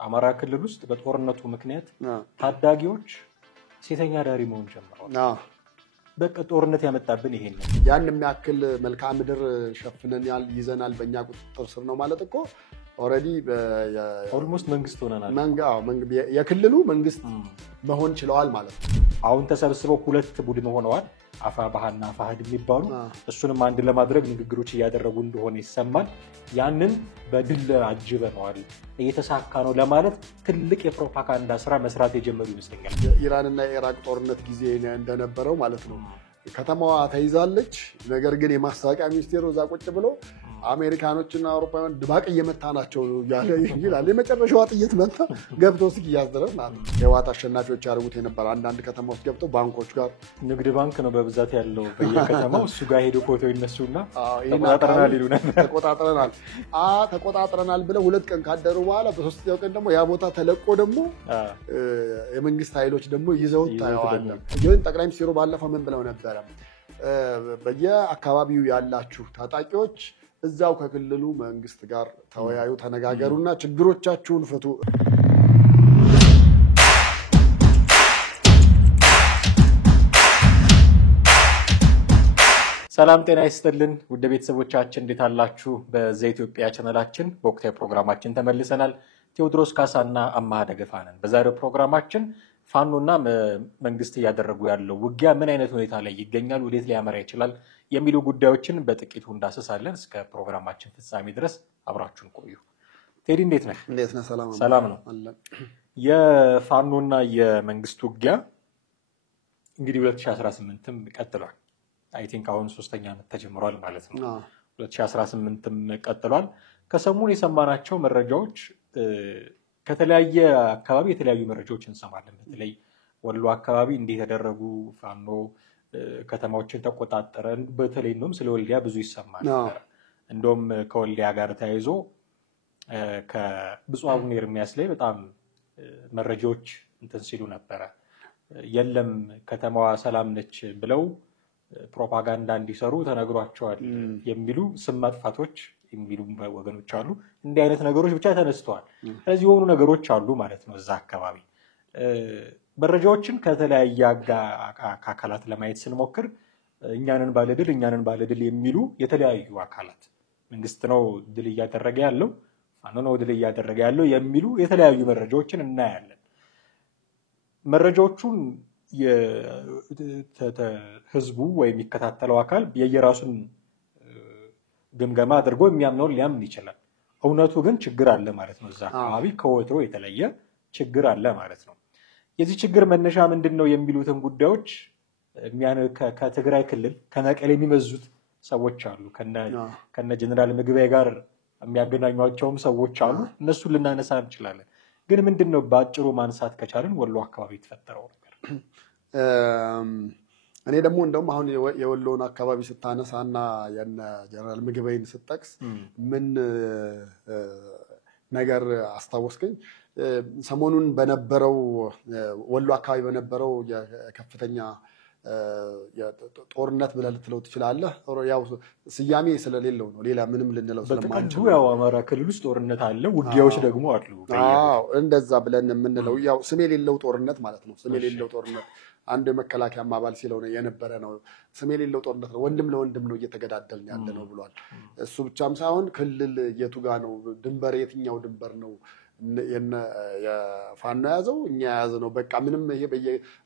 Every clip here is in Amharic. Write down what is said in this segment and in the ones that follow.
አማራ ክልል ውስጥ በጦርነቱ ምክንያት ታዳጊዎች ሴተኛ ዳሪ መሆን ጀምረዋል። በቃ ጦርነት ያመጣብን ይሄን ነው። ያን የሚያክል መልክዓ ምድር ሸፍነናል ይዘናል በእኛ ቁጥጥር ስር ነው ማለት እኮ ኦሬዲ ኦልሞስት መንግስት ሆነናል። የክልሉ መንግስት መሆን ችለዋል ማለት ነው። አሁን ተሰብስበው ሁለት ቡድን ሆነዋል። አፋባህና አፋህድ የሚባሉ እሱንም አንድ ለማድረግ ንግግሮች እያደረጉ እንደሆነ ይሰማል። ያንን በድል አጅበነዋል እየተሳካ ነው ለማለት ትልቅ የፕሮፓጋንዳ ስራ መስራት የጀመሩ ይመስለኛል። ኢራንና ኢራቅ ጦርነት ጊዜ እንደነበረው ማለት ነው። ከተማዋ ተይዛለች። ነገር ግን የማስታወቂያ ሚኒስቴሩ እዛ ቁጭ ብሎ አሜሪካኖችና አውሮፓውያን ድባቅ እየመታናቸው ያለ ይላል። የመጨረሻዋ ጥይት መታ ገብቶ ሲያዝ ድረስ ማለት ነው። የህወሓት አሸናፊዎች ያደርጉት የነበረ አንዳንድ ከተማዎች ገብተው ባንኮች ጋር ንግድ ባንክ ነው በብዛት ያለው በየከተማው እሱ ጋር ሄዶ ፎቶ ይነሱና ተቆጣጥረናል ይሉ ነበር። ተቆጣጥረናል ብለው ሁለት ቀን ካደሩ በኋላ በሶስተኛው ቀን ደግሞ ያ ቦታ ተለቆ ደግሞ የመንግስት ኃይሎች ደግሞ ይዘው ታየዋል። ግን ጠቅላይ ሚኒስትሩ ባለፈው ምን ብለው ነበረ? በየአካባቢው ያላችሁ ታጣቂዎች እዛው ከክልሉ መንግስት ጋር ተወያዩ፣ ተነጋገሩና ችግሮቻችሁን ፍቱ። ሰላም ጤና ይስጥልን ውድ ቤተሰቦቻችን እንዴት አላችሁ? በዘኢትዮጵያ ቻናላችን በወቅታዊ ፕሮግራማችን ተመልሰናል። ቴዎድሮስ ካሳና አማሃ ደገፋ ነን። በዛሬው ፕሮግራማችን ፋኖና መንግስት እያደረጉ ያለው ውጊያ ምን አይነት ሁኔታ ላይ ይገኛል፣ ወዴት ሊያመራ ይችላል የሚሉ ጉዳዮችን በጥቂቱ እንዳስሳለን። እስከ ፕሮግራማችን ፍጻሜ ድረስ አብራችሁን ቆዩ። ቴዲ እንዴት ነህ? እንዴት ነህ? ሰላም ነው። የፋኖና የመንግስት ውጊያ እንግዲህ 2018ም ቀጥሏል። አይ ቲንክ አሁን 3ኛ ዓመት ተጀምሯል ማለት ነው። 2018ም ቀጥሏል። ከሰሞኑ የሰማናቸው መረጃዎች ከተለያየ አካባቢ የተለያዩ መረጃዎች እንሰማለን። በተለይ ወሎ አካባቢ እንዴት ተደረጉ ፋኖ ከተማዎችን ተቆጣጠረ። በተለይ እንደውም ስለ ወልዲያ ብዙ ይሰማል። እንደውም ከወልዲያ ጋር ተያይዞ ከብፁዕ አቡነ ኤርሚያስ ላይ በጣም መረጃዎች እንትን ሲሉ ነበረ። የለም ከተማዋ ሰላም ነች ብለው ፕሮፓጋንዳ እንዲሰሩ ተነግሯቸዋል የሚሉ ስም ማጥፋቶች የሚሉ ወገኖች አሉ። እንዲህ አይነት ነገሮች ብቻ ተነስተዋል። ስለዚህ የሆኑ ነገሮች አሉ ማለት ነው። እዛ አካባቢ መረጃዎችን ከተለያየ አካላት ለማየት ስንሞክር እኛንን ባለድል የሚሉ የተለያዩ አካላት መንግስት ነው ድል እያደረገ ያለው፣ ፋኖ ነው ድል እያደረገ ያለው የሚሉ የተለያዩ መረጃዎችን እናያለን። መረጃዎቹን ህዝቡ ወይ የሚከታተለው አካል የየራሱን ግምገማ አድርጎ የሚያምነውን ሊያምን ይችላል። እውነቱ ግን ችግር አለ ማለት ነው። እዛ አካባቢ ከወትሮ የተለየ ችግር አለ ማለት ነው። የዚህ ችግር መነሻ ምንድነው የሚሉትን ጉዳዮች ከትግራይ ክልል ከመቀሌ የሚመዙት ሰዎች አሉ። ከነ ጀነራል ምግበይ ጋር የሚያገናኟቸውም ሰዎች አሉ። እነሱን ልናነሳ እንችላለን። ግን ምንድነው በአጭሩ ማንሳት ከቻልን ወሎ አካባቢ የተፈጠረው ነገር እኔ ደግሞ እንደውም አሁን የወሎን አካባቢ ስታነሳና የነ ጀነራል ምግበይን ስጠቅስ ምን ነገር አስታወስከኝ? ሰሞኑን በነበረው ወሎ አካባቢ በነበረው የከፍተኛ ጦርነት ብለህ ልትለው ትችላለህ። ያው ስያሜ ስለሌለው ነው፣ ሌላ ምንም ልንለው ስለማንችል ያው አማራ ክልል ውስጥ ጦርነት አለ፣ ውጊያዎች ደግሞ አሉ። እንደዛ ብለን የምንለው ያው ስም የሌለው ጦርነት ማለት ነው። ስም የሌለው ጦርነት አንድ የመከላከያ አባል ሲለው ነው የነበረ ነው። ስም የሌለው ጦርነት ነው፣ ወንድም ለወንድም ነው እየተገዳደልን ያለ ነው ብሏል። እሱ ብቻም ሳይሆን ክልል የቱ ጋር ነው ድንበር፣ የትኛው ድንበር ነው የፋኖ ያዘው እኛ ያዘ ነው። በቃ ምንም ይሄ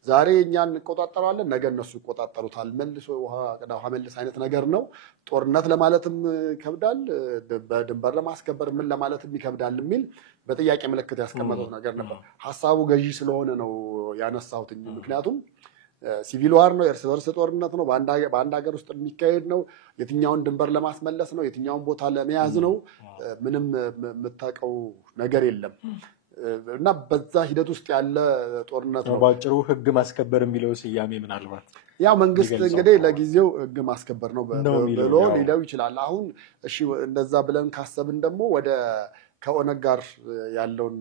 ዛሬ እኛን እንቆጣጠራለን ነገ እነሱ ይቆጣጠሩታል፣ መልሶ ውሃ መልስ አይነት ነገር ነው። ጦርነት ለማለትም ይከብዳል፣ በድንበር ለማስከበር ምን ለማለትም ይከብዳል የሚል በጥያቄ ምልክት ያስቀመጠው ነገር ነበር። ሐሳቡ ገዢ ስለሆነ ነው ያነሳሁት። ምክንያቱም ሲቪል ዋር ነው፣ የእርስ በርስ ጦርነት ነው፣ በአንድ ሀገር ውስጥ የሚካሄድ ነው። የትኛውን ድንበር ለማስመለስ ነው፣ የትኛውን ቦታ ለመያዝ ነው፣ ምንም የምታውቀው ነገር የለም እና በዛ ሂደት ውስጥ ያለ ጦርነት ነው። ባጭሩ ህግ ማስከበር የሚለው ስያሜ ምናልባት ያው መንግስት እንግዲህ ለጊዜው ህግ ማስከበር ነው ብሎ ሊለው ይችላል። አሁን እሺ እንደዛ ብለን ካሰብን ደግሞ ወደ ከኦነግ ጋር ያለውን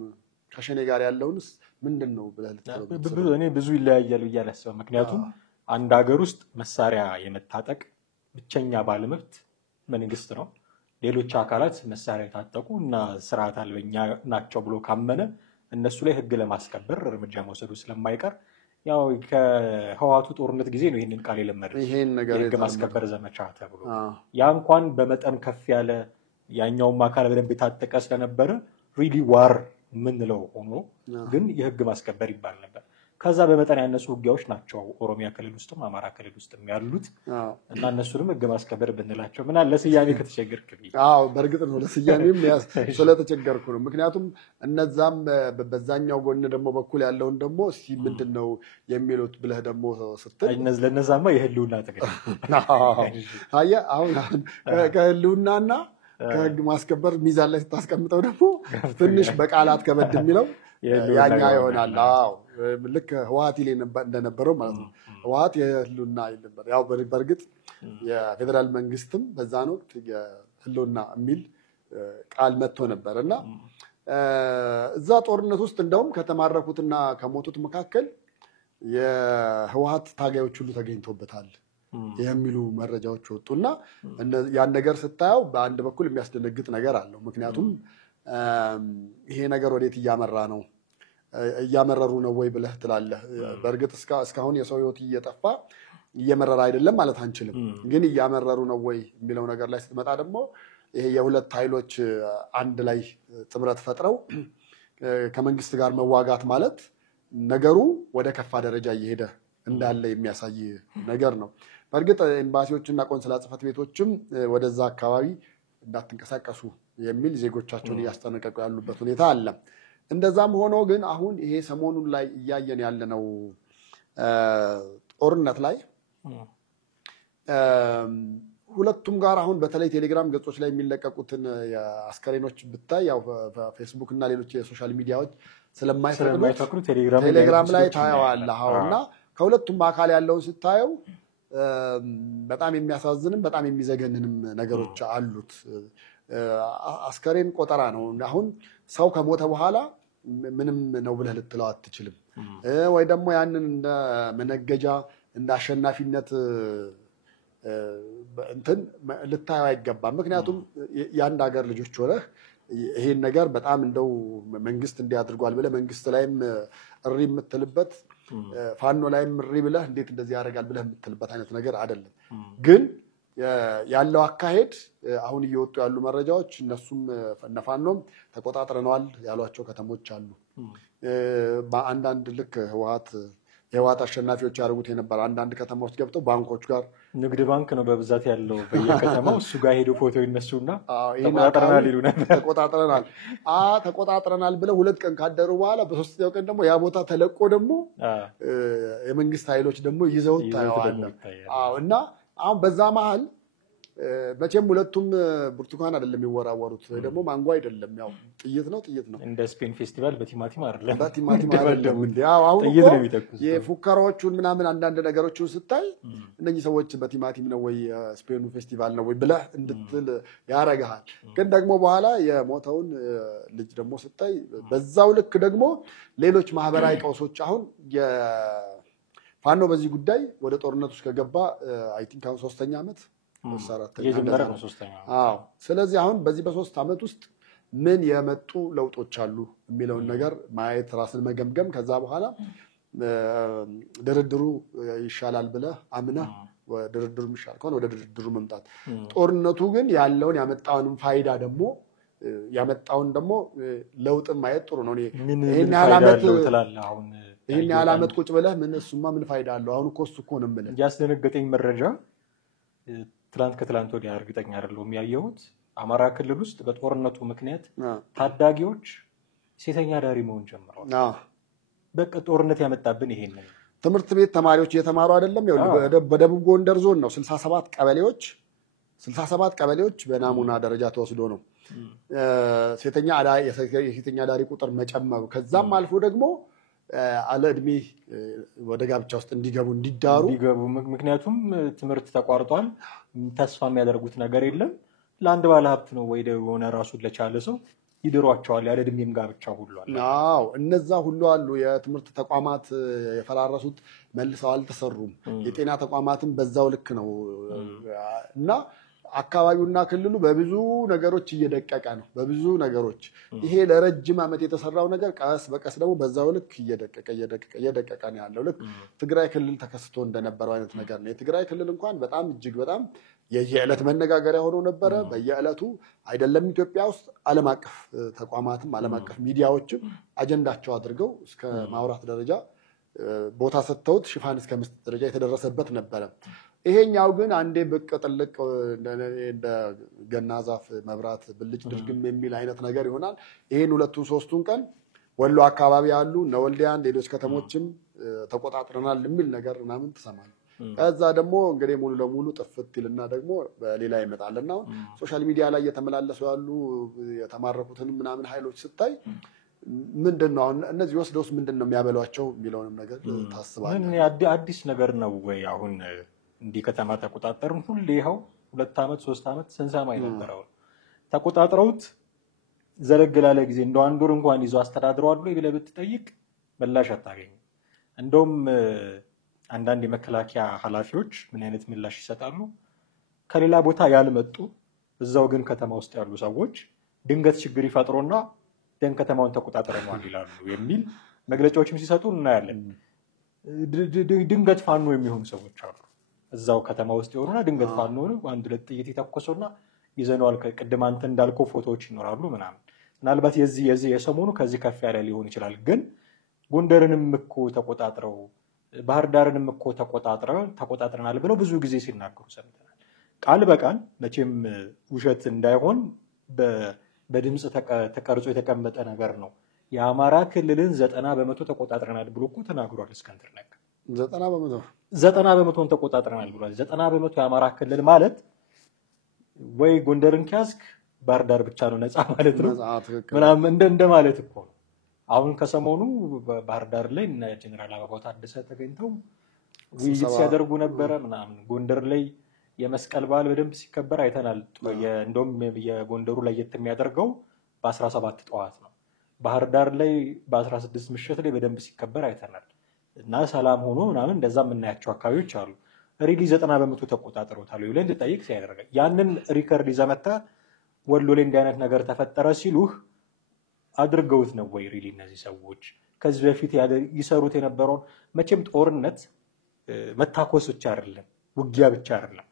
ከሸኔ ጋር ያለውንስ ምንድነው ብለህ ልትለው? እኔ ብዙ ይለያያል ብዬ አላስብም። ምክንያቱም አንድ ሀገር ውስጥ መሳሪያ የመታጠቅ ብቸኛ ባለመብት መንግስት ነው። ሌሎች አካላት መሳሪያ የታጠቁ እና ስርዓት አልበኛ ናቸው ብሎ ካመነ እነሱ ላይ ህግ ለማስከበር እርምጃ መውሰዱ ስለማይቀር ያው ከህዋቱ ጦርነት ጊዜ ነው ይሄንን ቃል የለመደው የህግ ማስከበር ዘመቻ ተብሎ ያ እንኳን በመጠን ከፍ ያለ ያኛውም አካል በደንብ የታጠቀ ስለነበረ ሪሊ ዋር ምንለው ሆኖ ግን የህግ ማስከበር ይባል ነበር። ከዛ በመጠን ያነሱ ውጊያዎች ናቸው ኦሮሚያ ክልል ውስጥም አማራ ክልል ውስጥም ያሉት እና እነሱንም ህግ ማስከበር ብንላቸው ምን አለ ስያሜ ከተቸገርክ ቢ በእርግጥ ነው ለስያሜም ስለተቸገርኩ ነው። ምክንያቱም እነዛም በዛኛው ጎን ደግሞ በኩል ያለውን ደግሞ እስቲ ምንድነው የሚሉት ብለህ ደግሞ ስትል ለነዛማ የህልውና ትግል አሁን ከህልውናና ከህግ ማስከበር ሚዛን ላይ ስታስቀምጠው ደግሞ ትንሽ በቃላት ከበድ የሚለው ያኛ ይሆናል። ልክ ህወሓት ይል እንደነበረው ማለት ነው። ህወሓት የህልውና ይል ነበር። ያው በእርግጥ የፌደራል መንግስትም በዛን ወቅት የህልውና የሚል ቃል መጥቶ ነበር እና እዛ ጦርነት ውስጥ እንደውም ከተማረኩትና ከሞቱት መካከል የህወሓት ታጋዮች ሁሉ ተገኝተውበታል የሚሉ መረጃዎች ወጡና ያን ነገር ስታየው በአንድ በኩል የሚያስደነግጥ ነገር አለው። ምክንያቱም ይሄ ነገር ወዴት እያመራ ነው እያመረሩ ነው ወይ ብለህ ትላለህ። በእርግጥ እስካሁን የሰው ህይወት እየጠፋ እየመረረ አይደለም ማለት አንችልም። ግን እያመረሩ ነው ወይ የሚለው ነገር ላይ ስትመጣ ደግሞ ይሄ የሁለት ኃይሎች አንድ ላይ ጥምረት ፈጥረው ከመንግስት ጋር መዋጋት ማለት ነገሩ ወደ ከፋ ደረጃ እየሄደ እንዳለ የሚያሳይ ነገር ነው። በእርግጥ ኤምባሲዎችና ቆንስላ ጽሕፈት ቤቶችም ወደዛ አካባቢ እንዳትንቀሳቀሱ የሚል ዜጎቻቸውን እያስጠነቀቁ ያሉበት ሁኔታ አለ። እንደዛም ሆኖ ግን አሁን ይሄ ሰሞኑን ላይ እያየን ያለነው ጦርነት ላይ ሁለቱም ጋር አሁን በተለይ ቴሌግራም ገጾች ላይ የሚለቀቁትን የአስከሬኖች ብታይ ያው ፌስቡክ እና ሌሎች የሶሻል ሚዲያዎች ስለማይፈቅዱ ቴሌግራም ላይ ታየዋለህ እና ከሁለቱም አካል ያለውን ስታየው በጣም የሚያሳዝንም በጣም የሚዘገንንም ነገሮች አሉት። አስከሬን ቆጠራ ነው። አሁን ሰው ከሞተ በኋላ ምንም ነው ብለህ ልትለው አትችልም። ወይ ደግሞ ያንን እንደ መነገጃ እንደ አሸናፊነት እንትን ልታየው አይገባም። ምክንያቱም የአንድ ሀገር ልጆች ሆነህ ይሄን ነገር በጣም እንደው መንግስት እንዲያድርጓል ብለህ መንግስት ላይም እሪ የምትልበት ፋኖ ላይም እሪ ብለህ እንዴት እንደዚህ ያደርጋል ብለህ የምትልበት አይነት ነገር አይደለም። ግን ያለው አካሄድ አሁን እየወጡ ያሉ መረጃዎች እነሱም ፋኖም ተቆጣጥረናል ያሏቸው ከተሞች አሉ። በአንዳንድ ልክ የህወሓት አሸናፊዎች ያደርጉት የነበረ አንዳንድ ከተማዎች ገብተው ባንኮች ጋር ንግድ ባንክ ነው በብዛት ያለው በየከተማው እሱ ጋር ሄዶ ፎቶ ይነሱና ተቆጣጥረናል ይሉ ነበር። ተቆጣጥረናል ብለው 2 ቀን ካደሩ በኋላ በ3ኛው ቀን ደግሞ ያ ቦታ ተለቆ ደግሞ የመንግስት ኃይሎች ደግሞ ይዘው ታየዋል። እና አሁን በዛ መሀል መቼም ሁለቱም ብርቱካን አይደለም የሚወራወሩት ወይ ደግሞ ማንጎ አይደለም። ያው ጥይት ነው። እንደ ስፔን ፌስቲቫል በቲማቲም አይደለም አሁን የፉከራዎቹን ምናምን አንዳንድ ነገሮችን ስታይ እነዚህ ሰዎች በቲማቲም ነው ወይ ስፔኑ ፌስቲቫል ነው ወይ ብለህ እንድትል ያረጋሃል። ግን ደግሞ በኋላ የሞተውን ልጅ ደግሞ ስታይ በዛው ልክ ደግሞ ሌሎች ማህበራዊ ቀውሶች አሁን ፋኖ በዚህ ጉዳይ ወደ ጦርነት ውስጥ ከገባ አይ ቲንክ አሁን 3ኛ ዓመት ስለዚህ አሁን በዚህ በ3 ዓመት ውስጥ ምን የመጡ ለውጦች አሉ የሚለውን ነገር ማየት ራስን መገምገም ከዛ በኋላ ድርድሩ ይሻላል ብለህ አምነህ ድርድሩ ይሻል ከሆነ ወደ ድርድሩ መምጣት። ጦርነቱ ግን ያለውን ያመጣውን ፋይዳ ደግሞ ያመጣውን ደግሞ ለውጥ ማየት ጥሩ ነው። ይሄን ያህል ዓመት ቁጭ ብለህ እሱማ ምን ፋይዳ አለው አሁን እኮ እሱ እኮ ነው የምልህ። ያስደነገጠኝ መረጃ ከትላንት ወዲያ እርግጠኛ አይደለሁም ያየሁት አማራ ክልል ውስጥ በጦርነቱ ምክንያት ታዳጊዎች ሴተኛ ዳሪ መሆን ጀምረዋል። በቃ ጦርነት ያመጣብን ይሄን ነው። ትምህርት ቤት ተማሪዎች እየተማሩ አይደለም። በደቡብ ጎንደር ዞን ነው 67 ቀበሌዎች በናሙና ደረጃ ተወስዶ ነው የሴተኛ ዳሪ ቁጥር መጨመሩ። ከዛም አልፎ ደግሞ አለ እድሜ ወደ ጋብቻ ውስጥ እንዲገቡ ምክንያቱም ትምህርት ተቋርጧል። ተስፋ የሚያደርጉት ነገር የለም። ለአንድ ባለ ሀብት ነው ወይ የሆነ ራሱን ለቻለ ሰው ይድሯቸዋል። ያለ እድሜም ጋብቻ ሁሉ አለ። እነዛ ሁሉ አሉ። የትምህርት ተቋማት የፈራረሱት መልሰው አልተሰሩም። የጤና ተቋማትም በዛው ልክ ነው እና አካባቢውና ክልሉ በብዙ ነገሮች እየደቀቀ ነው። በብዙ ነገሮች ይሄ ለረጅም ዓመት የተሰራው ነገር ቀስ በቀስ ደግሞ በዛው ልክ እየደቀቀ ነው ያለው። ልክ ትግራይ ክልል ተከስቶ እንደነበረው አይነት ነገር ነው። የትግራይ ክልል እንኳን በጣም እጅግ በጣም የየዕለት መነጋገሪያ ሆኖ ነበረ። በየዕለቱ አይደለም ኢትዮጵያ ውስጥ ዓለም አቀፍ ተቋማትም ዓለም አቀፍ ሚዲያዎችም አጀንዳቸው አድርገው እስከ ማውራት ደረጃ ቦታ ሰጥተውት ሽፋን እስከ መስጠት ደረጃ የተደረሰበት ነበረ። ይሄኛው ግን አንዴ ብቅ ጥልቅ እንደ ገና ዛፍ መብራት ብልጭ ድርግም የሚል አይነት ነገር ይሆናል። ይሄን 2-3 ቀን ወሎ አካባቢ ያሉ እነ ወልዲያን ሌሎች ከተሞችም ተቆጣጥረናል የሚል ነገር ምናምን ትሰማለህ። ከዛ ደግሞ እንግዲህ ሙሉ ለሙሉ ጥፍት ይልና ደግሞ በሌላ ይመጣልና ሶሻል ሚዲያ ላይ እየተመላለሱ ያሉ የተማረኩትን ምናምን ኃይሎች ስታይ ምንድነው እነዚህ ወስደውስ ምንድነው የሚያበሏቸው የሚለውንም ነገር ታስባለህ። ምን አዲስ ነገር ነው ወይ አሁን እንዲህ ከተማ ተቆጣጠርን ሁሌ ይኸው 2 ዓመት 3 ዓመት ስንሰማ የነበረው ተቆጣጥረውት ዘለግ ላለ ጊዜ እንደው አንድ ወር እንኳን ይዞ አስተዳድረዋል ብለህ ብትጠይቅ ምላሽ አታገኝም። እንደውም አንዳንድ የመከላከያ ኃላፊዎች ምን አይነት ምላሽ ይሰጣሉ? ከሌላ ቦታ ያልመጡ እዛው ግን ከተማ ውስጥ ያሉ ሰዎች ድንገት ችግር ይፈጥሩና ደን ከተማውን ተቆጣጥረናል ይላሉ የሚል መግለጫዎችም ሲሰጡ እናያለን። ድንገት ፋኖ የሚሆኑ ሰዎች አሉ እዛው ከተማ ውስጥ ይሆኑና ድንገት ፋኖ ነው አንድ ሁለት ጥይት ይተኮሱና ይዘነዋል። ቅድም አንተ እንዳልከው ፎቶዎች ይኖራሉ ምናምን። ምናልባት የዚህ የሰሞኑ ከዚህ ከፍ ያለ ሊሆን ይችላል። ግን ጎንደርንም እኮ ተቆጣጥረው ባህር ዳርንም እኮ ተቆጣጥረናል ብለው ብዙ ጊዜ ሲናገሩ ሰምተናል። ቃል በቃል መቼም ውሸት እንዳይሆን በድምጽ ተቀርጾ የተቀመጠ ነገር ነው። የአማራ ክልልን 90% ተቆጣጥረናል ብሎ እኮ ተናግሯል እስክንድር ነጋ። 90% ተቆጣጥረናል ብሏል። 90% የአማራ ክልል ማለት ወይ ጎንደርን ከያዝክ ባህር ዳር ብቻ ነው ነፃ ማለት ነው ምናምን እንደ ማለት እኮ ነው። አሁን ከሰሞኑ ባህር ዳር ላይ እና ጀነራል አበባው ታደሰ ተገኝተው ውይይት ሲያደርጉ ነበረ ምናምን። ጎንደር ላይ የመስቀል በዓል በደንብ ሲከበር አይተናል። እንደውም የጎንደሩ ላይ የሚያደርገው በ17 ጠዋት ነው። ባህር ዳር ላይ በ16 ምሽት ላይ በደንብ ሲከበር አይተናል። እና ሰላም ሆኖ ምናምን እንደዛ የምናያቸው አካባቢዎች አሉ። ሪሊ 90% ተቆጣጥረውታል ብለህ እንድጠይቅ ሲያደርጋል። ያንን ሪከርድ ይዘህ መተህ ወሎ ላይ እንዲህ አይነት ነገር ተፈጠረ ሲሉህ አድርገውት ነው ወይ ሪሊ እነዚህ ሰዎች ከዚህ በፊት ይሰሩት የነበረውን? መቼም ጦርነት መታኮስ ብቻ አይደለም፣ ውጊያ ብቻ አይደለም፣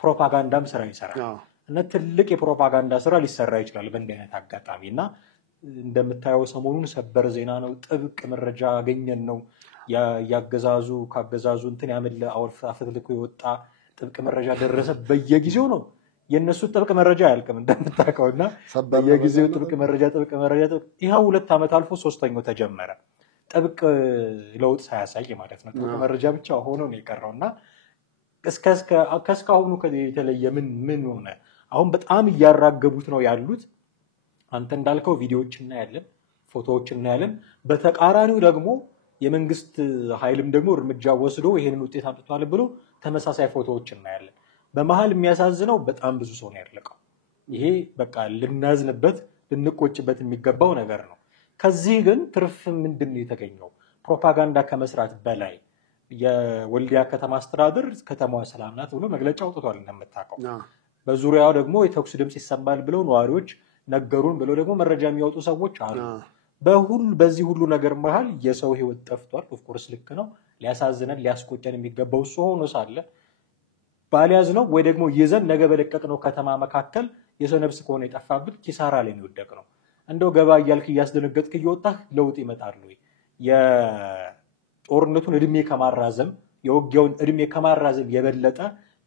ፕሮፓጋንዳም ስራ ይሰራል። እና ትልቅ የፕሮፓጋንዳ ስራ ሊሰራ ይችላል በእንዲህ አይነት አጋጣሚ። እና እንደምታየው ሰሞኑን ሰበር ዜና ነው፣ ጥብቅ መረጃ አገኘን ነው ካገዛዙ እንትን ያመለ አፍትልኮ የወጣ ጥብቅ መረጃ ደረሰ። በየጊዜው ነው የነሱ ጥብቅ መረጃ አያልቅም እንደምታውቀውና በየጊዜው ጥብቅ መረጃ ይሄው 2 ዓመት አልፎ 3ኛው ተጀመረ። ጥብቅ ለውጥ ሳያሳይ ማለት ነው። ጥብቅ መረጃ ብቻ ሆኖ ነው የቀረውና ከስካሁኑ የተለየ ምን ሆነ? አሁን በጣም እያራገቡት ነው ያሉት። አንተ እንዳልከው ቪዲዮዎች እናያለን፣ ፎቶዎች እናያለን። በተቃራኒው ደግሞ የመንግስት ኃይልም ደግሞ እርምጃ ወስዶ ይሄንን ውጤት አምጥቷል ብሎ ተመሳሳይ ፎቶዎች እናያለን። በመሃል የሚያሳዝነው በጣም ብዙ ሰው ነው ያለቀው። ይሄ በቃ ልናዝንበት ልንቆጭበት የሚገባው ነገር ነው። ከዚህ ግን ትርፍ ምንድን ነው የተገኘው? ፕሮፓጋንዳ ከመስራት በላይ የወልዲያ ከተማ አስተዳደር ከተማዋ ሰላም ናት ብሎ መግለጫ አውጥቷል እንደምታውቀው። በዙሪያው ደግሞ የተኩስ ድምጽ ይሰማል ብለው ነዋሪዎች ነገሩን ብለው ደግሞ መረጃ የሚያወጡ ሰዎች አሉ። በዚህ ሁሉ ነገር መሃል የሰው ህይወት ጠፍቷል። ኦፍኮርስ ልክ ነው። ሊያሳዝነን ሊያስቆጨን የሚገባው እሱ ሆኖ ሳለ ባልያዝ ነው ወይ ደግሞ ይዘን ነገ በለቀቅነው ከተማ መካከል የሰው ነፍስ ከሆነ የጠፋብን ኪሳራ ላይ ነው የወደቅነው። እንደው ገባ እያልክ እያስደነገጥክ እየወጣህ ለውጥ ይመጣል ወይ? የጦርነቱን እድሜ ከማራዘም የውጊያውን እድሜ ከማራዘም የበለጠ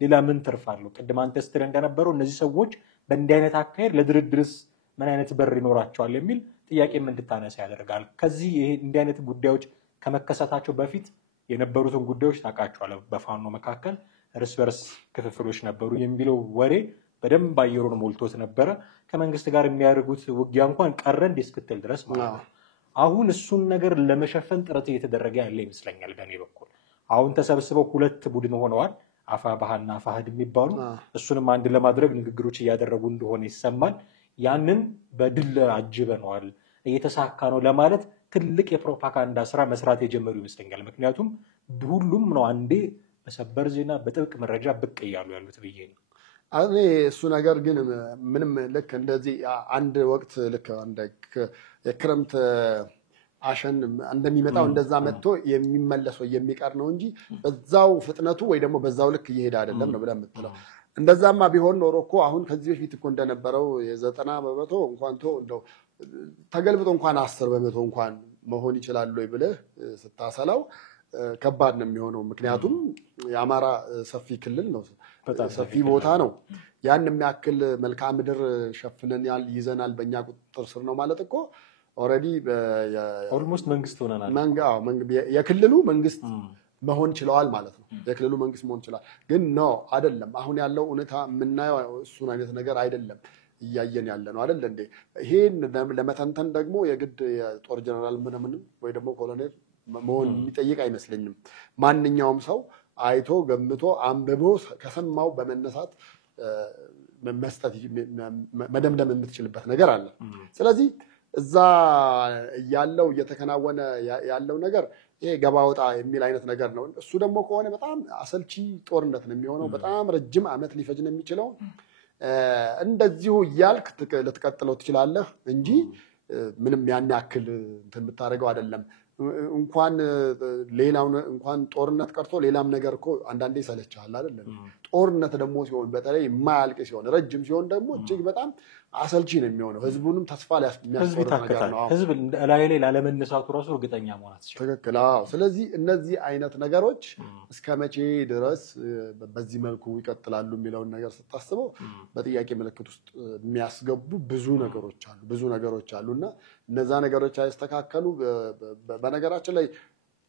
ሌላ ምን ትርፍ አለው? ቅድም አንተ ስትል እንደነበረው እነዚህ ሰዎች በእንዲህ አይነት አካሄድ ለድርድርስ ምን አይነት በር ይኖራቸዋል የሚል ጥያቄም እንድታነሳ ያደርጋል። ከዚህ ይሄ እንዲህ አይነት ጉዳዮች ከመከሰታቸው በፊት የነበሩትን ጉዳዮች ታውቃቸዋለህ። በፋኖ መካከል እርስ በርስ ክፍፍሎች ነበሩ የሚለው ወሬ በደንብ አየሩን ሞልቶት ነበረ። ከመንግስት ጋር የሚያደርጉት ውጊያ እንኳን ቀረ እስክትል ድረስ ማለት ነው። አሁን እሱን ነገር ለመሸፈን ጥረት እየተደረገ ያለ ይመስለኛል በእኔ በኩል። አሁን ተሰብስበው 2 ቡድን ሆነዋል፣ አፋብኃና አፋሕድ የሚባሉ። እሱንም አንድ ለማድረግ ንግግሮች እያደረጉ እንደሆነ ይሰማል። ያንን በድል አጅበነዋል፣ እየተሳካ ነው ለማለት ትልቅ የፕሮፓጋንዳ ስራ መስራት የጀመሩ ይመስለኛል። ምክንያቱም ሁሉም ነው አንዴ በሰበር ዜና በጥብቅ መረጃ ብቅ እያሉ ያሉት ብዬ ነው። እኔ እሱ ነገር ግን ምንም ልክ እንደዚህ አንድ ወቅት ልክ እንደ የክረምት አሸን እንደሚመጣው እንደዛ መጥቶ የሚመለሰው የሚቀር ነው እንጂ በዛው ፍጥነቱ ወይ ደግሞ በዛው ልክ እየሄደ አይደለም ነው ብለህ የምትለው። እንደዛማ ቢሆን ኖሮ እኮ አሁን ከዚህ በፊት እኮ እንደነበረው የ90% እንኳን እንደው ተገልብጦ እንኳን 10% እንኳን መሆን ይችላል ወይ ብለህ ስታሰላው ከባድ ነው የሚሆነው። ምክንያቱም የአማራ ሰፊ ክልል ነው፣ ሰፊ ቦታ ነው። ያን የሚያክል መልክዓ ምድር ሸፍነናል ይዘናል በእኛ ቁጥጥር ስር ነው ማለት እኮ ኦልሬዲ ኦልሞስት መንግስት ሆነናል። የክልሉ መንግስት መሆን ችለዋል ማለት ነው። የክልሉ መንግስት መሆን ይችላል። ግን ነው አይደለም። አሁን ያለው እውነታ የምናየው እሱን አይነት ነገር አይደለም እያየን ያለ ነው አይደል እንዴ? ይሄን ለመተንተን ደግሞ የግድ የጦር ጀነራል ምንም ወይ ደግሞ ኮሎኔል መሆን የሚጠይቅ አይመስለኝም። ማንኛውም ሰው አይቶ ገምቶ አንብቦ ከሰማው በመነሳት መስጠት መደምደም የምትችልበት ነገር አለ። ስለዚህ እዛ ያለው እየተከናወነ ያለው ነገር ይሄ ገባ ወጣ የሚል አይነት ነገር ነው። እሱ ደግሞ ከሆነ በጣም አሰልቺ ጦርነት ነው የሚሆነው። በጣም ረጅም ዓመት ሊፈጅ ነው የሚችለው። እንደዚሁ እያልክ ልትቀጥለው ትችላለህ እንጂ ምንም ያን ያክል እንትን የምታደርገው አይደለም። እንኳን ጦርነት ቀርቶ ሌላም ነገር እኮ አንዳንዴ ይሰለችሃል አይደል? ጦርነት ደግሞ ሲሆን በተለይ የማያልቅ ሲሆን ረጅም ሲሆን ደግሞ እጅግ በጣም አሰልቺ ነው የሚሆነው። ህዝቡንም ተስፋ የሚያስቆርጥ ነገር ነው። ህዝብ ላይ ላለመነሳቱ ራሱ እርግጠኛ መሆን አትችልም። ትክክል። አዎ። ስለዚህ እነዚህ አይነት ነገሮች እስከ መቼ ድረስ በዚህ መልኩ ይቀጥላሉ የሚለውን ነገር ስታስበው በጥያቄ ምልክት ውስጥ የሚያስገቡ ብዙ ነገሮች አሉና እነዛ ነገሮች አይስተካከሉ። በነገራችን ላይ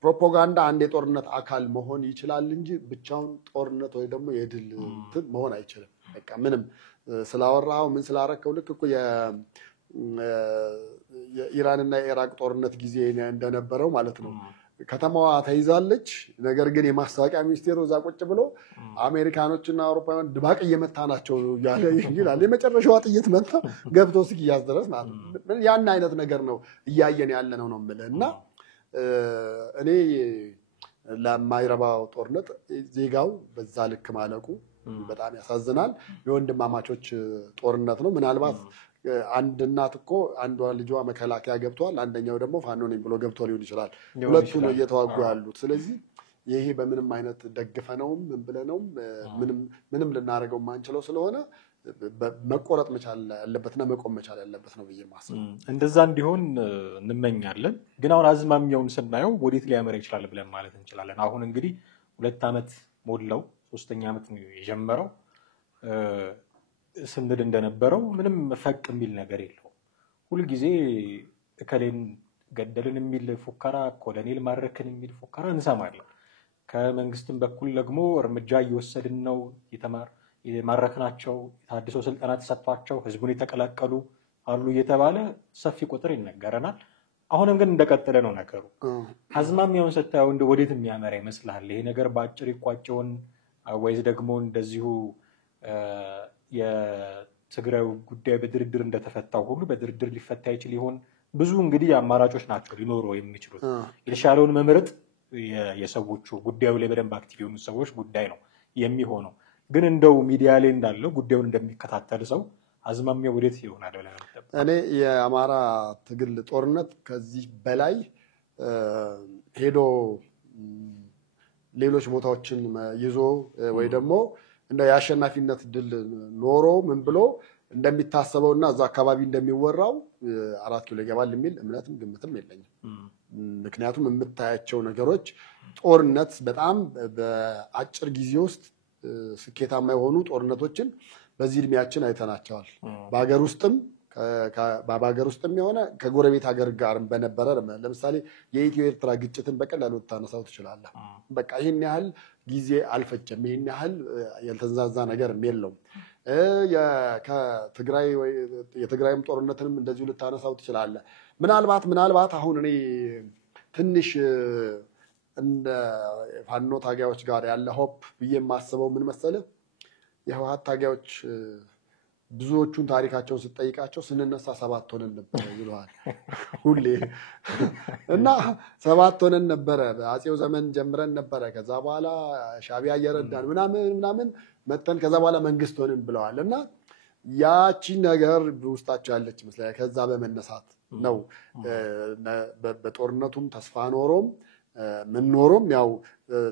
ፕሮፓጋንዳ አንድ የጦርነት አካል መሆን ይችላል እንጂ ብቻውን ጦርነት ወይ ደግሞ የድል እንትን መሆን አይችልም። በቃ ምንም ስላወራው ምን ስላረከው ልክ እኮ የኢራንና የኢራቅ ጦርነት ጊዜ እንደነበረው ማለት ነው። ከተማዋ ተይዛለች። ነገር ግን የማስታወቂያ ሚኒስቴሩ እዛ ቁጭ ብሎ አሜሪካኖችና አውሮፓውያን ድባቅ እየመታ ናቸው ይላል። የመጨረሻዋ ጥይት መታ ገብቶ እስኪያዝ ድረስ ማለት ነው። ያን አይነት ነገር ነው እያየን ያለ ነው የምልህ። እና እኔ ለማይረባው ጦርነት ዜጋው በዛ ልክ ማለቁ በጣም ያሳዝናል። የወንድማማቾች ጦርነት ነው። ምናልባት አንድ እናት እኮ አንዷ ልጇ መከላከያ ገብቷል፣ አንደኛው ደግሞ ፋኖ ነኝ ብሎ ገብቶ ሊሆን ይችላል። ሁለቱ ነው እየተዋጉ ያሉት። ስለዚህ ይሄ በምንም አይነት ደግፈነውም ምን ብለነውም ምንም ልናደርገው የማንችለው ስለሆነ መቆረጥ መቻል ያለበትና መቆም መቻል ያለበት ነው ብዬ ማስበው። እንደዛ እንዲሆን እንመኛለን። ግን አሁን አዝማሚያውን ስናየው ወዴት ሊያመራ ይችላል ብለን ማለት እንችላለን። አሁን እንግዲህ 2 ዓመት ሞላው፣ 3ኛ ዓመት ነው የጀመረው። ስንል እንደነበረው ምንም ፈቅ የሚል ነገር የለውም። ሁልጊዜ እከሌን ገደልን የሚል ፉከራ፣ ኮሎኔል ማረክን የሚል ፉከራ እንሰማለን። ከመንግስትም በኩል ደግሞ እርምጃ እየወሰድን ነው፣ የማረክናቸው የታድሶ ስልጠና ተሰጥቷቸው ህዝቡን የተቀላቀሉ አሉ እየተባለ ሰፊ ቁጥር ይነገረናል። አሁንም ግን እንደቀጠለ ነው ነገሩ። አዝማሚያውን ስታየው ወዴት የሚያመራ ይመስልሃል? ይሄ ነገር በአጭር ይቋጨውን ወይስ ደግሞ እንደዚሁ የትግራይ ጉዳይ በድርድር እንደተፈታው ሁሉ በድርድር ሊፈታ ይችል ይሆን? ብዙ እንግዲህ አማራጮች ናቸው ሊኖሩ የሚችሉት። የተሻለውን መምረጥ የሰዎቹ ጉዳዩ ላይ በደንብ አክቲቭ የሆኑ ሰዎች ጉዳይ ነው የሚሆነው። ግን እንደው ሚዲያ ላይ እንዳለው ጉዳዩን እንደሚከታተል ሰው አዝማሚያው ወዴት ይሆናል ብለህ ነው? እኔ የአማራ ትግል ጦርነት ከዚህ በላይ ሄዶ ሌሎች ቦታዎችን ይዞ ወይ ደግሞ እንደ የአሸናፊነት ድል ኖሮ ምን ብሎ እንደሚታሰበውና እዛ አካባቢ እንደሚወራው 4 ኪሎ ይገባል የሚል እምነትም ግምትም የለኝም። ምክንያቱም የምታያቸው ነገሮች ጦርነት በጣም በአጭር ጊዜ ውስጥ ስኬታማ የሆኑ ጦርነቶችን በዚህ እድሜያችን አይተናቸዋል። በሀገር ውስጥም የሆነ ከጎረቤት ሀገር ጋር በነበረ ለምሳሌ የኢትዮ ኤርትራ ግጭትን በቀላሉ ልታነሳው ትችላለህ። በቃ ይህን ያህል ጊዜ አልፈጀም። ይህን ያህል ያልተንዛዛ ነገር የለውም። የትግራይም ጦርነትንም እንደዚሁ ልታነሳው ትችላለህ። ምናልባት አሁን እኔ ትንሽ እንደ ፋኖ ታጋዮች ጋር ያለ ሆፕ ብዬ የማስበው ምን መሰለህ? የህወሓት ታጋዮች ብዙዎቹን ታሪካቸውን ስትጠይቃቸው ስንነሳ 7 ሆነን ነበረ ይለዋል ሁሌ እና 7 ሆነን ነበረ በአፄው ዘመን ጀምረን ነበረ ከዛ በኋላ ሻዕቢያ እየረዳን ምናምን መተን ከዛ በኋላ መንግስት ሆነን ብለዋል እና ያቺ ነገር ውስጣቸው ያለች ይመስላል ከዛ በመነሳት ነው በጦርነቱም ተስፋ ኖሮም ምን ኖሮም ያው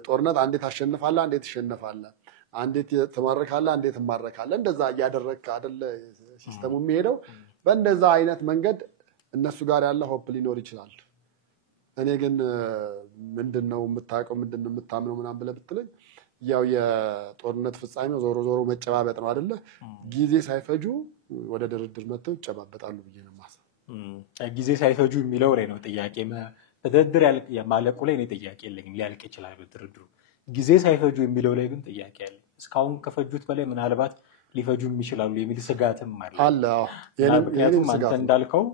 ጦርነት አንዴ ታሸንፋለህ አንዴ ትሸነፋለህ አንዴ ትማረካለህ አንዴ ትማረካለህ እንደዛ እያደረግክ አይደለ ሲስተሙ የሚሄደው በእንደዛ አይነት መንገድ እነሱ ጋር ያለ ሆፕ ሊኖር ይችላል እኔ ግን ምንድነው የምታውቀው ምንድነው የምታምነው ምናምን ብለህ ብትለኝ ያው የጦርነት ፍጻሜው ዞሮ ዞሮ መጨባበጥ ነው አይደለ ጊዜ ሳይፈጁ ወደ ድርድር መጥተው ይጨባበጣሉ ብዬ ነው የማስበው ጊዜ ሳይፈጁ የሚለው ላይ ነው ጥያቄ በድርድር ማለቁ ላይ ነው ጥያቄ የለኝም ሊያልቅ ይችላል በድርድሩ ጊዜ ሳይፈጁ የሚለው ላይ ግን ጥያቄ አለ እስካሁን ከፈጁት በላይ ምናልባት ሊፈጁም ይችላሉ የሚል ስጋትም አለ ምክንያቱም አንተ እንዳልከው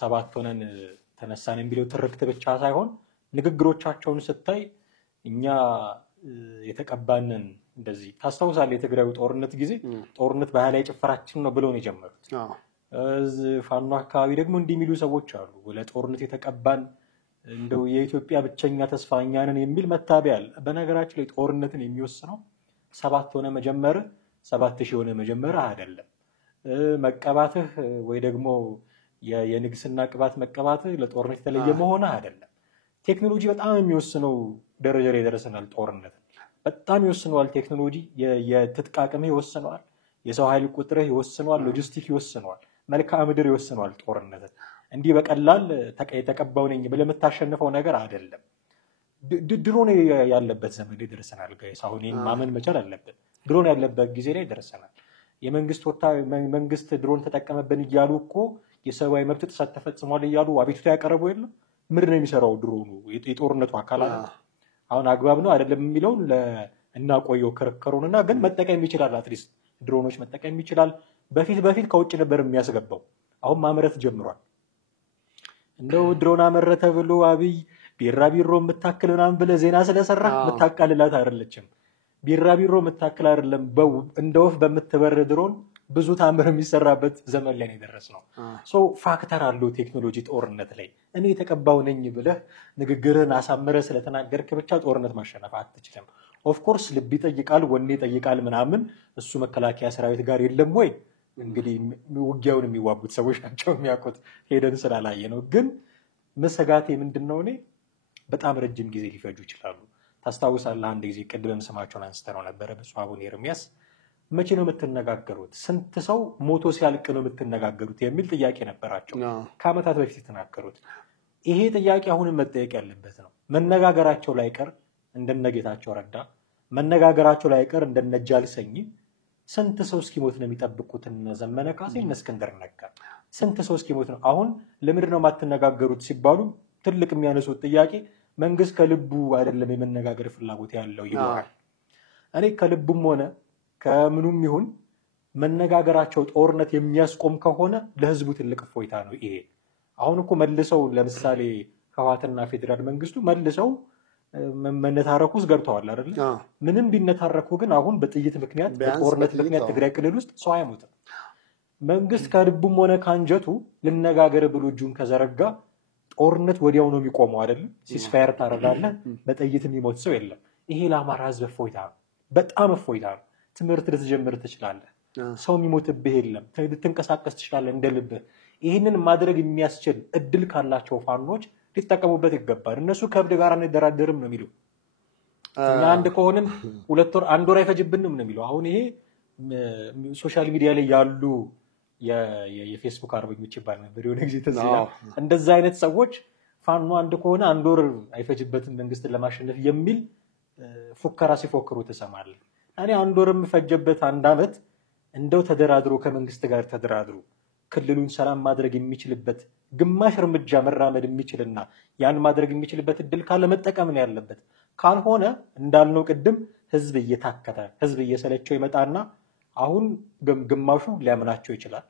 7 ሆነን ተነሳን የሚለው ትርክት ብቻ ሳይሆን ንግግሮቻቸውን ስታይ እኛ የተቀባንን እንደዚህ ታስታውሳለህ የትግራዩ ጦርነት ጊዜ ጦርነት ባህላዊ ጭፈራችን ነው ብለው ነው የጀመሩት ፋኖ አካባቢ ደግሞ እንደሚሉ ሰዎች አሉ ለጦርነት የተቀባን እንደው የኢትዮጵያ ብቸኛ ተስፋ እኛ ነን የሚል መታበያ አለ በነገራችን ላይ ጦርነትን የሚወስነው 7 ሆነ መጀመር 7000 ሆነ መጀመር አይደለም መቀባትህ ወይ ደግሞ የንግስና ቅባት መቀባትህ ለጦርነት የተለየ መሆን አይደለም ቴክኖሎጂ በጣም የሚወስነው ደረጃ ላይ ደረሰናል ጦርነት በጣም ይወስነዋል ቴክኖሎጂ የትጥቅ አቅምህ ይወስነዋል የሰው ኃይል ቁጥርህ ይወስነዋል ሎጂስቲክ ይወስነዋል መልክዓ ምድር ይወስነዋል ጦርነት እንዲህ በቀላል የተቀባው ነኝ ብለህ የምታሸንፈው ነገር አይደለም ድሮን ያለበት ዘመን ላይ ደርሰናል ጋይስ አሁን ማመን መቻል አለበት ድሮን ያለበት ጊዜ ላይ ደርሰናል መንግስት ድሮን ተጠቀመብን እያሉ እኮ የሰብአዊ መብት ጥሰት ተፈጽሟል እያሉ አቤቱታ ያቀርቡ የለም ምንድን ነው የሚሰራው ድሮኑ የጦርነቱ አካል አይደል አሁን አግባብ ነው አይደለም የሚለውን እናቆየው ክርክሩንና ግን መጠቀም ይችላል አትሊስት ድሮኖች መጠቀም ይችላል በፊት ከውጭ ነበር የሚያስገባው አሁን ማምረት ጀምሯል እንደው ድሮን አመረተ ብሎ አብይ ቢራቢሮ መታከል ምናምን ብለህ ዜና ስለሰራ መታቀልላት አይደለችም ቢራቢሮ መታከል አይደለም እንደወፍ በመተበር ድሮን ብዙ ታምር የሚሰራበት ዘመን ላይ ነው የደረስነው ሶ ፋክተር አለው ቴክኖሎጂ ጦርነት ላይ እኔ የተቀባው ነኝ ብለህ ንግግርህን አሳምረህ ስለተናገርክ ብቻ ጦርነት ማሸነፍ አትችልም ኦፍ ኮርስ ልብ ይጠይቃል ወኔ ይጠይቃል ምናምን እሱ መከላከያ ሰራዊት ጋር የለም ወይ እንግዲህ ውጊያውን የሚዋጉት ሰዎች ናቸው የሚያውቁት ሄደን ስላላየ ነው ግን መሰጋቴ ምንድነው እኔ በጣም ረጅም ጊዜ ሊፈጁ ይችላሉ ታስታውሳለህ አንድ ጊዜ ቀድመም ስማቸውን አንስተነው ነበር በጽዋ አቡነ ኤርሚያስ መቼ ነው የምትነጋገሩት ስንት ሰው ሞቶ ሲያልቅ ነው የምትነጋገሩት የሚል ጥያቄ ነበራቸው ከአመታት በፊት የተናገሩት ይሄ ጥያቄ አሁንም መጠየቅ ያለበት ነው መነጋገራቸው ላይ ቀር እንደነጌታቸው ረዳ መነጋገራቸው ላይ ቀር እንደነጃል ሰኝ ስንት ሰው እስኪሞት ነው የሚጠብቁት ዘመነ ካሴ እስክንድር ነጋ ስንት ሰው እስኪሞት ነው አሁን ለምንድን ነው የማትነጋገሩት ሲባሉ ትልቅ የሚያነሱት ጥያቄ መንግስት ከልቡ አይደለም የመነጋገር ፍላጎት ያለው ይላል እኔ ከልቡም ሆነ ከምኑም ይሁን መነጋገራቸው ጦርነት የሚያስቆም ከሆነ ለህዝቡ ትልቅ ፎይታ ነው ይሄ አሁን እኮ መልሰው ለምሳሌ ህወሓትና ፌደራል መንግስቱ መልሰው መነታረኩስ ገብተዋል አይደል ምንም ቢነታረኩ ግን አሁን በጥይት ምክንያት በጦርነት ምክንያት ትግራይ ክልል ውስጥ ሰው አይሞትም መንግስት ከልቡም ሆነ ካንጀቱ ልነጋገር ብሎ እጁን ከዘረጋ ጦርነት ወዲያው ነው የሚቆመው አይደል ሲስፋየር ታረጋለህ በጥይት የሚሞት ሰው የለም ይሄ ለአማራ ህዝብ ፎይታ በጣም ፎይታ ትምህርት ልትጀምር ትችላለህ ሰው የሚሞትብህ የለም ልትንቀሳቀስ ትችላለህ እንደልብህ ይሄንን ማድረግ የሚያስችል እድል ካላቸው ፋኖች ሊጠቀሙበት ይገባል እነሱ ከብድ ጋር እንደራደርም ነው የሚለው እና አንድ ከሆነን 2 ወር 1 ወር አይፈጅብንም ነው የሚለው አሁን ይሄ ሶሻል ሚዲያ ላይ ያሉ የፌስቡክ አርበኞች ይባል ነበር የሆነ ጊዜ ተዝላ እንደዛ አይነት ሰዎች ፋኖ አንድ ከሆነ 1 ወር አይፈጅበትም መንግስትን ለማሸነፍ የሚል ፉከራ ሲፎክሩ ተሰማለህ እኔ 1 ወር የምፈጀበት 1 አመት እንደው ተደራድሮ ከመንግስት ጋር ተደራድሮ ክልሉን ሰላም ማድረግ የሚችልበት ግማሽ እርምጃ መራመድ የሚችልና ያን ማድረግ የሚችልበት እድል ካለ መጠቀም ነው ያለበት ካልሆነ እንዳልነው ቅድም ህዝብ እየታከተ ህዝብ እየሰለቸው ይመጣና አሁን ግማሹ ሊያምናቸው ይችላል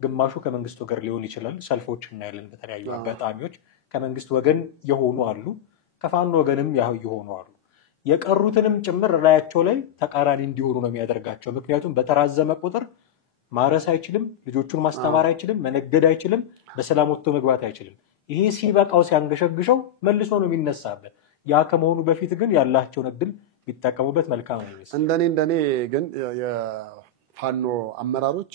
ግማሹ ከመንግስት ወገን ሊሆን ይችላል ሰልፎች እናያለን በተለያዩ አጋጣሚዎች ከመንግስት ወገን የሆኑ አሉ ከፋኖ ወገንም የሆኑ አሉ የቀሩትንም ጭምር ራያቸው ላይ ተቃራኒ እንዲሆኑ ነው የሚያደርጋቸው ምክንያቱም በተራዘመ ቁጥር ማረስ አይችልም፣ ልጆቹን ማስተማር አይችልም፣ መነገድ አይችልም፣ በሰላም ወጥቶ መግባት አይችልም። ይሄ ሲበቃው ሲያንገሸግሸው መልሶ ነው የሚነሳበት። ያ ከመሆኑ በፊት ግን ያላቸውን እድል ቢጠቀሙበት መልካም ነው ይመስል። እንደኔ ግን የፋኖ አመራሮች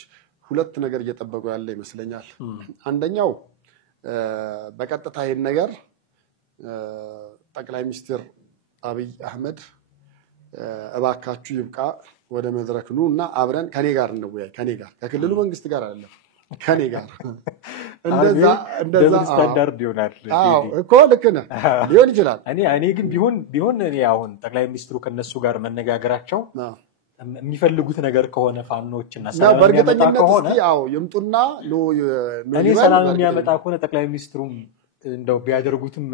ሁለት ነገር እየጠበቁ ያለ ይመስለኛል። አንደኛው በቀጥታ ይሄን ነገር ጠቅላይ ሚኒስትር አብይ አህመድ እባካችሁ ይብቃ ወደ መድረክ ኑ እና አብረን ከኔ ጋር እንወያይ፣ ከኔ ጋር ከክልሉ መንግስት ጋር አይደለም ከኔ ጋር እንደዛ ስታንዳርድ ይሆናል እኮ ልክ ነህ ሊሆን ይችላል። እኔ ግን ቢሆን እኔ አሁን ጠቅላይ ሚኒስትሩ ከነሱ ጋር መነጋገራቸው የሚፈልጉት ነገር ከሆነ ፋኖችና ሰላም የሚያመጣ ከሆነ ይምጡና እኔ ሰላም የሚያመጣ ከሆነ ጠቅላይ ሚኒስትሩም እንደው ቢያደርጉትም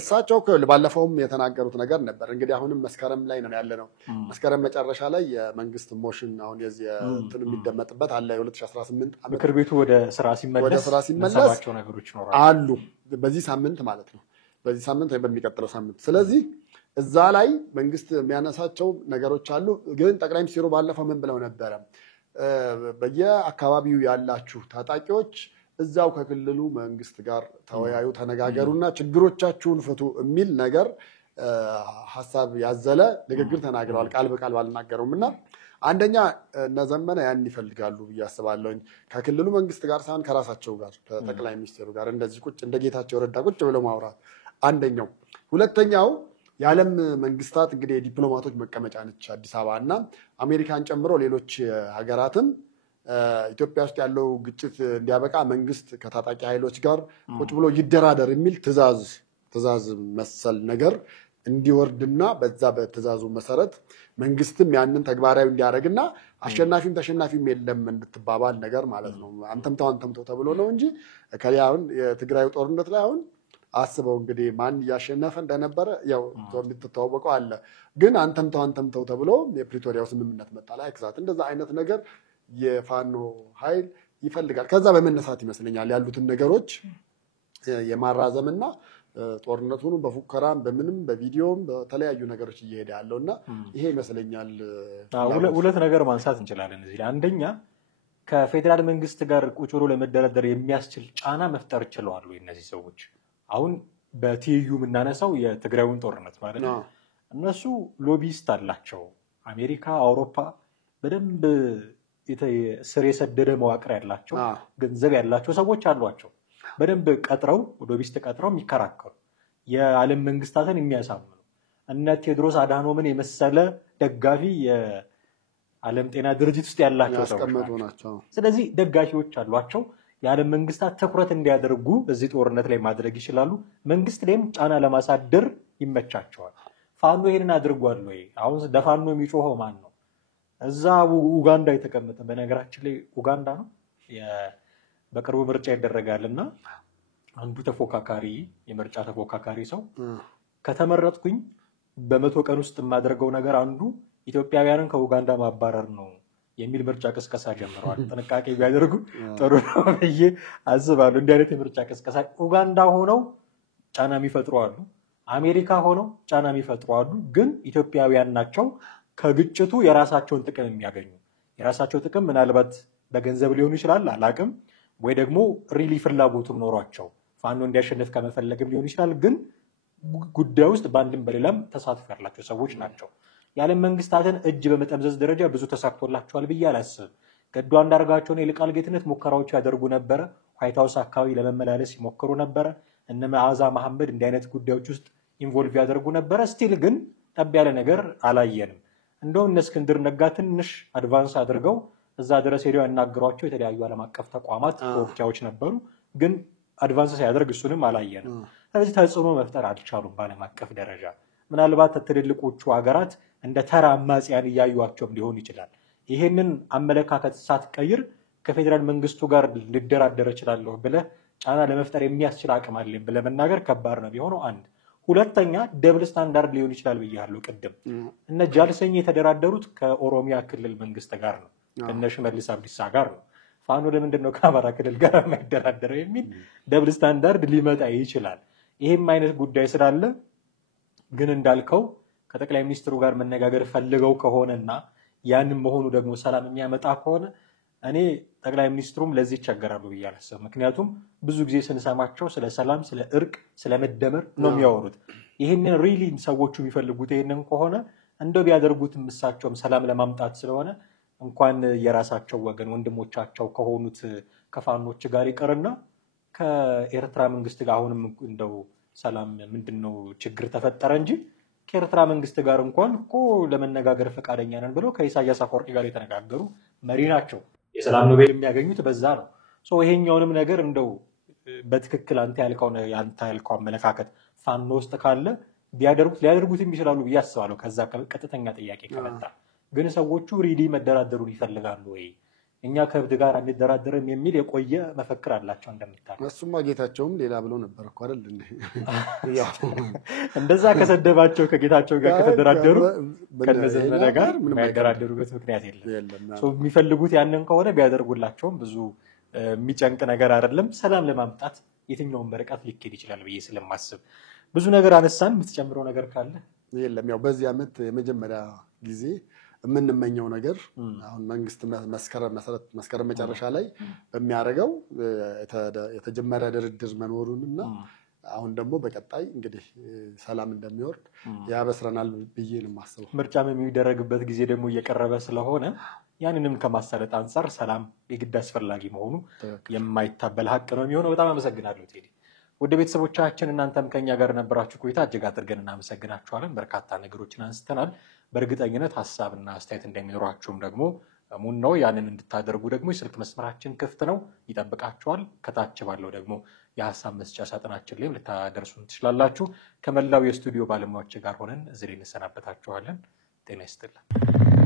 እሳቸው ባለፈውም የተናገሩት ነገር ነበር። እንግዲህ አሁንም መስከረም ላይ ነው ያለ ነው። መስከረም መጨረሻ ላይ የመንግስት ሞሽን አሁን የዚህ እንትን የሚደመጥበት አለ። የ2018 ምክር ቤቱ ወደ ስራ ሲመለስ ነገሮች ይኖራሉ አሉ። በዚህ ሳምንት ማለት ነው፣ በዚህ ሳምንት ወይ በሚቀጥለው ሳምንት። ስለዚህ እዛ ላይ መንግስት የሚያነሳቸው ነገሮች አሉ። ግን ጠቅላይ ሚኒስትሩ ባለፈው ምን ብለው ነበረ? በየአካባቢው ያላችሁ ታጣቂዎች እዛው ከክልሉ መንግስት ጋር ተወያዩ፣ ተነጋገሩና ችግሮቻችሁን ፍቱ የሚል ነገር ሐሳብ ያዘለ ንግግር ተናግረዋል። ቃል በቃል ባልናገረውም እና አንደኛ እነ ዘመነ ያን ይፈልጋሉ ብዬ አስባለሁ። ከክልሉ መንግስት ጋር ሳይሆን ከራሳቸው ጋር ከጠቅላይ ሚኒስትሩ ጋር እንደዚህ ቁጭ እንደ ጌታቸው ረዳ ቁጭ ብለው ማውራት አንደኛው። ሁለተኛው የዓለም መንግስታት እንግዲህ የዲፕሎማቶች መቀመጫ ነች አዲስ አበባ እና አሜሪካን ጨምሮ ሌሎች ሀገራትም ኢትዮጵያ ውስጥ ያለው ግጭት እንዲያበቃ መንግስት ከታጣቂ ኃይሎች ጋር ቁጭ ብሎ ይደራደር የሚል ትዕዛዝ መሰል ነገር እንዲወርድና በዛ በትዕዛዙ መሰረት መንግስትም ያንን ተግባራዊ እንዲያደርግና አሸናፊም ተሸናፊም የለም እንድትባባል ነገር ማለት ነው። አንተምተው ተብሎ ነው እንጂ ከያውን የትግራዩ ጦርነት ላይ አሁን አስበው እንግዲህ ማን እያሸነፈ እንደነበረ ያው የምትተዋወቀው አለ። ግን አንተምተው ተብሎ የፕሪቶሪያው ስምምነት መጣ ላይ ክሳት እንደዛ አይነት ነገር የፋኖ ኃይል ይፈልጋል። ከዛ በመነሳት ይመስለኛል ያሉትን ነገሮች የማራዘምና ጦርነቱን በፉከራም በምንም በቪዲዮም በተለያዩ ነገሮች እየሄደ ያለውና ይሄ ይመስለኛል። ሁለት ነገር ማንሳት እንችላለን እዚህ ላይ። አንደኛ ከፌዴራል መንግስት ጋር ቁጭ ብሎ ለመደራደር የሚያስችል ጫና መፍጠር ችለዋል ወይ እነዚህ ሰዎች? አሁን በትይዩ የምናነሳው የትግራዩን ጦርነት ማለት ነው። እነሱ ሎቢስት አላቸው። አሜሪካ፣ አውሮፓ በደንብ ስር የሰደደ መዋቅር ያላቸው ገንዘብ ያላቸው ሰዎች አሏቸው። በደንብ ቀጥረው ሎቢስት ቀጥረው የሚከራከሩ የዓለም መንግስታትን የሚያሳምኑ እነ ቴድሮስ አድሃኖምን የመሰለ ደጋፊ የዓለም ጤና ድርጅት ውስጥ ያላቸው ሰዎች ናቸው። ስለዚህ ደጋፊዎች አሏቸው። የዓለም መንግስታት ትኩረት እንዲያደርጉ በዚህ ጦርነት ላይ ማድረግ ይችላሉ። መንግስት ላይም ጫና ለማሳደር ይመቻቸዋል። ፋኖ ይሄንን አድርጓል ወይ? አሁን ለፋኖ የሚጮኸው ማን ነው? እዛ ኡጋንዳ የተቀመጠ በነገራችን ላይ ኡጋንዳ ነው በቅርቡ ምርጫ ይደረጋልና አንዱ ተፎካካሪ የምርጫ ተፎካካሪ ሰው ከተመረጥኩኝ በ100 ቀን ውስጥ የማደርገው ነገር አንዱ ኢትዮጵያውያንን ከኡጋንዳ ማባረር ነው የሚል ምርጫ ቅስቀሳ ጀምረዋል። ጥንቃቄ ቢያደርጉ ጥሩ ነው ብዬ አስባለሁ። እንዲህ አይነት የምርጫ ቅስቀሳ ኡጋንዳ ሆነው ጫና የሚፈጥሩ አሉ፣ አሜሪካ ሆነው ጫና የሚፈጥሩ አሉ። ግን ኢትዮጵያውያን ናቸው። ከግጭቱ የራሳቸውን ጥቅም የሚያገኙ የራሳቸው ጥቅም ምናልባት በገንዘብ ሊሆን ይችላል አላቅም፣ ወይ ደግሞ ሪሊ ፍላጎቱም ኖሯቸው ፋኖ እንዲያሸንፍ ከመፈለግም ሊሆን ይችላል። ግን ጉዳይ ውስጥ በአንድም በሌላም ተሳትፎ ያላቸው ሰዎች ናቸው። የዓለም መንግስታትን እጅ በመጠምዘዝ ደረጃ ብዙ ተሳክቶላቸዋል ብዬ አላስብም። ገዱ አንዳርጋቸውን የይልቃል ጌትነት ሙከራዎች ያደርጉ ነበረ። ዋይት ሀውስ አካባቢ ለመመላለስ ይሞክሩ ነበረ። እነ መዓዛ መሐመድ እንዲህ አይነት ጉዳዮች ውስጥ ኢንቮልቭ ያደርጉ ነበረ። ስቲል ግን ጠብ ያለ ነገር አላየንም። እንደው እነ እስክንድር ነጋ ትንሽ አድቫንስ አድርገው እዛ ድረስ ሄደው ያናገሯቸው የተለያዩ ዓለም አቀፍ ተቋማት ተወካዮች ነበሩ። ግን አድቫንስ ሲያደርግ እሱንም አላየንም። ስለዚህ ተጽዕኖ መፍጠር አልቻሉም በዓለም አቀፍ ደረጃ። ምናልባት ትልልቆቹ ሀገራት እንደ ተራ አማጽያን እያዩቸውም ሊሆን ይችላል። ይሄንን አመለካከት ሳትቀይር ከፌዴራል መንግስቱ ጋር ልደራደር እችላለሁ ብለህ ጫና ለመፍጠር የሚያስችል አቅም አለኝ ብለህ መናገር ከባድ ነው የሚሆነው። አንድ ሁለተኛ ደብል ስታንዳርድ ሊሆን ይችላል ብያለሁ ቅድም። እነ ጃልሰኝ የተደራደሩት ከኦሮሚያ ክልል መንግስት ጋር ነው፣ ከነ ሽመልስ አብዲሳ ጋር ነው። ፋኖ ለምንድን ነው ከአማራ ክልል ጋር የማይደራደረው የሚል ደብል ስታንዳርድ ሊመጣ ይችላል። ይሄም አይነት ጉዳይ ስላለ ግን እንዳልከው ከጠቅላይ ሚኒስትሩ ጋር መነጋገር ፈልገው ከሆነና ያንን መሆኑ ደግሞ ሰላም የሚያመጣ ከሆነ እኔ ጠቅላይ ሚኒስትሩም ለዚህ ይቸገራሉ ብዬ አላስብም። ምክንያቱም ብዙ ጊዜ ስንሰማቸው ስለ ሰላም፣ ስለ እርቅ፣ ስለ መደመር ነው የሚያወሩት። ይህንን ሪሊ ሰዎቹ የሚፈልጉት ይህንን ከሆነ እንደው ቢያደርጉትም እሳቸውም ሰላም ለማምጣት ስለሆነ እንኳን የራሳቸው ወገን ወንድሞቻቸው ከሆኑት ከፋኖች ጋር ይቅርና ከኤርትራ መንግስት ጋር አሁንም እንደው ሰላም ምንድነው ችግር ተፈጠረ እንጂ ከኤርትራ መንግስት ጋር እንኳን እኮ ለመነጋገር ፈቃደኛ ነን ብለው ከኢሳያስ አፈወርቂ ጋር የተነጋገሩ መሪ ናቸው። የሰላም ኖቤል የሚያገኙት በዛ ነው። ይሄኛውንም ነገር እንደው በትክክል አንተ ያልከው አመለካከት ፋኖ ውስጥ ካለ ሊያደርጉትም ይችላሉ ብዬ አስባለሁ። ከዛ ቀጥተኛ ጥያቄ ከመጣ ግን ሰዎቹ ሪዲ መደራደሩን ይፈልጋሉ ወይ? እኛ ከብድ ጋር አንደራደርም የሚል የቆየ መፈክር አላቸው እንደሚታወቀው። እሱማ ጌታቸውም ሌላ ብለው ነበር እኮ አይደል እንዴ? እንደዛ ከሰደባቸው ከጌታቸው ጋር ከተደራደሩ ከነዘመነ ጋር የማይደራደሩበት ምክንያት የለም። የሚፈልጉት ያንን ከሆነ ቢያደርጉላቸውም ብዙ የሚጨንቅ ነገር አይደለም። ሰላም ለማምጣት የትኛውን በርቀት ሊኬድ ይችላል ብዬ ስለማስብ ብዙ ነገር አነሳን። የምትጨምረው ነገር ካለ? የለም። ያው በዚህ ዓመት የመጀመሪያ ጊዜ የምንመኘው ነገር አሁን መንግስት መስከረም መጨረሻ ላይ በሚያደርገው የተጀመረ ድርድር መኖሩንና አሁን ደግሞ በቀጣይ እንግዲህ ሰላም እንደሚወርድ ያበስረናል ብዬ ነው የማስበው። ምርጫም የሚደረግበት ጊዜ ደግሞ እየቀረበ ስለሆነ ያንንም ከማሳለጥ አንጻር ሰላም የግድ አስፈላጊ መሆኑ የማይታበል ሀቅ ነው የሚሆነው። በጣም አመሰግናለሁ ቴዲ። ወደ ቤተሰቦቻችን እናንተም ከኛ ጋር ነበራችሁ ቆይታ እጅግ አድርገን እናመሰግናችኋለን። በርካታ ነገሮችን አንስተናል። በእርግጠኝነት ሀሳብና አስተያየት እንደሚኖራችሁም ደግሞ ሙን ነው። ያንን እንድታደርጉ ደግሞ የስልክ መስመራችን ክፍት ነው፣ ይጠብቃችኋል። ከታች ባለው ደግሞ የሀሳብ መስጫ ሳጥናችን ላይም ልታደርሱን ትችላላችሁ። ከመላው የስቱዲዮ ባለሙያዎች ጋር ሆነን እዚህ ላይ እንሰናበታችኋለን። ጤና ይስጥልን።